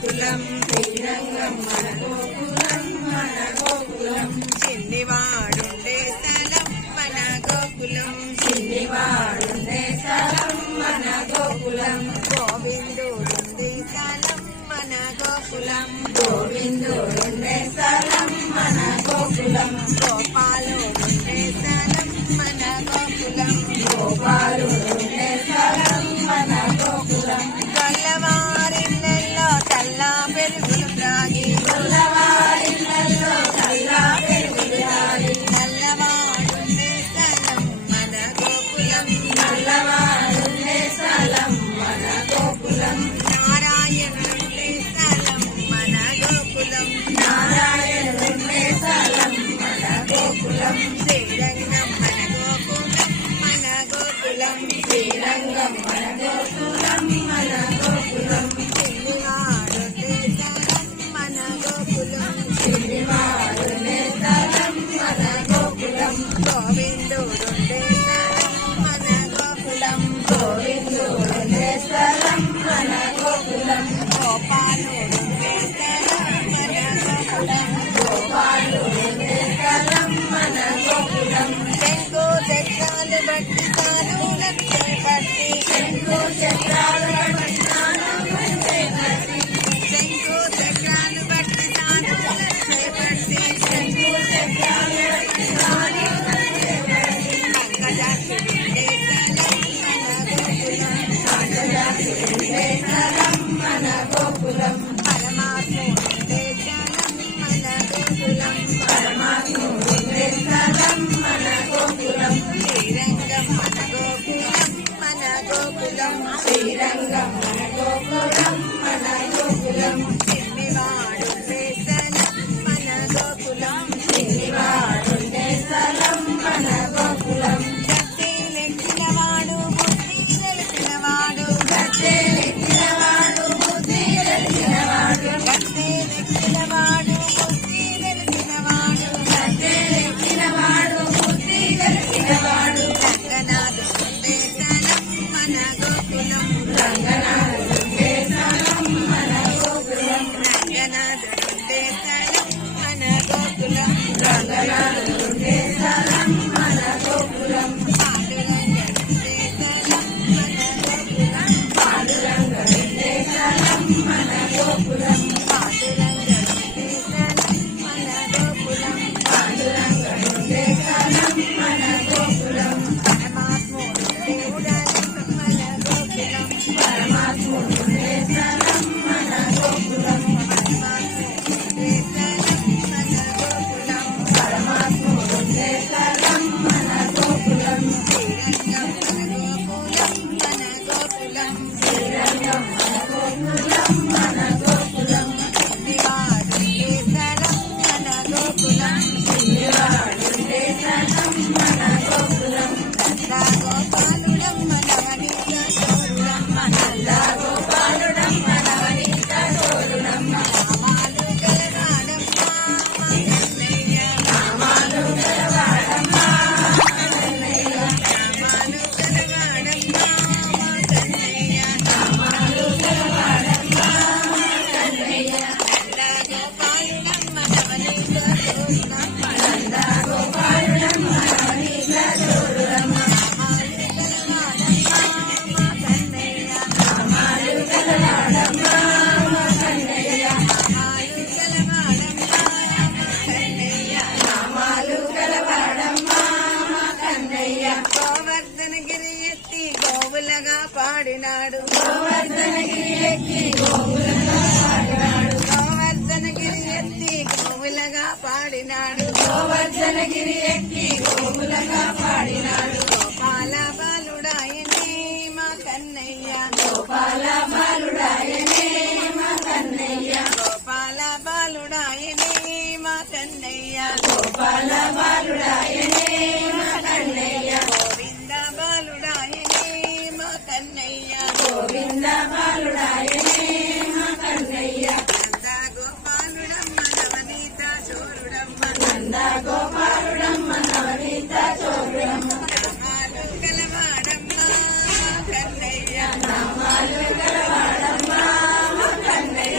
గోకులం శ్రీరంగం మన గోకులం చిన్నివాడుండే స్థలం మన గోకులం చిన్నివాడుండే స్థలం మన గోకులం గోవిందుడుండే స్థలం మన గోకులం గోవిందుడుండే స్థలం మన గోకులం గోపాలుడుండే స్థలం మన గోకులం గోపాలుడుండే స్థలం మన గోకులం గొల్లవారిళ్ళల్లో తల్లా పెరుగులు త్రాగి గొల్లవారిళ్ళల్లో తల్లా పెరుగులు త్రాగి నల్లవాడుండే స్థలం మన గోకులం నల్లవాడుండే స్థలం మన గోకులం నారాయణుండే స్థలం మన గోకులం నారాయణుండే స్థలం మన గోకులం శ్రీరంగం మన గోకులం మన గోకులం శ్రీరంగం మన గోకులం మన గోకులం చిన్నివాడుండే స్థలం మన గోకులం చిన్నివాడుండే స్థలం మన గోకులం గోవిందుడుండే స్థలం మన గోకులం గోవిందుడుండే స్థలం మన గోకులం గోపాలుడుండే స్థలం మన గోకులం గోపాలుడుండే స్థలం మన గోకులం శంకు చక్రాలు బట్టి సాధువులను చేపట్టి శంకు చక్రాలు బట్టి సాధువులను చేపట్టి శంకు చక్రాలు బట్టి సాధువులను చేపట్టి శంకు చక్రాలు బట్టి సాధువులను చేపట్టి పంకజాక్షుడుండే స్థలం మన గోకులం పంకజాక్షుడుండే స్థలం మన గోకులం పరమాత్ముడుండే స్థలం మన గోకులం పరమాత్ముడుండే స్థలం మన గోకులం శ్రీరంగం మన గోకులం మన గోకులం శ్రీరంగం మన గోకులం మన గోకులం చిన్నివాడుండే స్థలం మన గోకులం చిన్నివాడుండే స్థలం మన గోకులం గట్టెలెక్కినవాడు బుద్ధి తెలిసినవాడు గట్టెలెక్కినవాడు బుద్ధి తెలిసినవాడు గట్టెలెక్కినవాడు బుద్ధి తెలిసినవాడు గట్టెలెక్కినవాడు బుద్ధి తెలిసినవాడు రంగనాథుండే స్థలం మన గోకులం రంగనాథుండే స్థలం మన గోకులం రంగనాథుండే స్థలం మన గోకులం రంగనాథుండే స్థలం మన గోకులం పాండురంగనుండే స్థలం మన గోకులం పాండురంగనుండే స్థలం మన గోకులం పాండురంగనుండే స్థలం మన గోకులం పాండురంగనుండే స్థలం మన గోకులం పరమాత్ముడుండే స్థలం మన గోకులం పరమాత్ముడుండే స్థలం మన గోకులం పరమాత్ముడుండే స్థలం మన గోకులం పరమాత్ముడుండే స్థలం మన గోకులం శ్రీరంగం మన గోకులం మన గోకులం శ్రీరంగం మన గోకులం మన గోకులం చిన్నివాడుండే స్థలం మన గోకులం చిన్నివాడుండే స్థలం మన గోకులం నందా గోపాలుడమ్మ నవనీత చోరుడమ్మ నందా గోపాలుడమ్మ నవనీత చోరుడమ్మ నామాలు గలవాడమ్మ మా కన్నయ్య నామాలు గలవాడమ్మ మా కన్నయ్య నామాలు గలవాడమ్మ మా కన్నయ్య నామాలు గలవాడమ్మ మా కన్నయ్య నందా గోపాలుడమ్మ నవనీత చోరుడమ్మ నందా గోపాలుడమ్మ నవనీత చోరుడమ్మ నామాలు గలవాడమ్మ మా కన్నయ్య నామాలు గలవాడమ్మ మా కన్నయ్య నామాలు గలవాడమ్మ మా కన్నయ్య నామాలు గలవాడమ్మ మా కన్నయ్య గోవర్ధనగిరి ఎత్తి గోవులగా పాడినాడు గోవర్ధనగిరి ఎత్తి గోవులగా పాడినాడు గోవర్ధనగిరి ఎత్తి గోవులగా పాడినాడు గోవర్ధనగిరి ఎత్తి గోవులగా పాడినాడు గోపాల బాలుడాయనే మా కన్నయ్య గోపాల బాలుడాయనే మా కన్నయ్య గోపాల బాలుడాయనే మా కన్నయ్య గోపాల బాలుడాయనే మా కన్నయ్య గోవింద బాలుడాయనే మా కన్నయ్య గోవింద బాలుడాయనే మా కన్నయ్య నంద గోపాలుడమ్మ నవనీత చోరుడమ్మ నంద గోపాలుడమ్మ నవనీత చోరుడమ్మ నామాలు గలవాడమ్మ మా కన్నయ్య నామాలు గలవాడమ్మ మా కన్నయ్య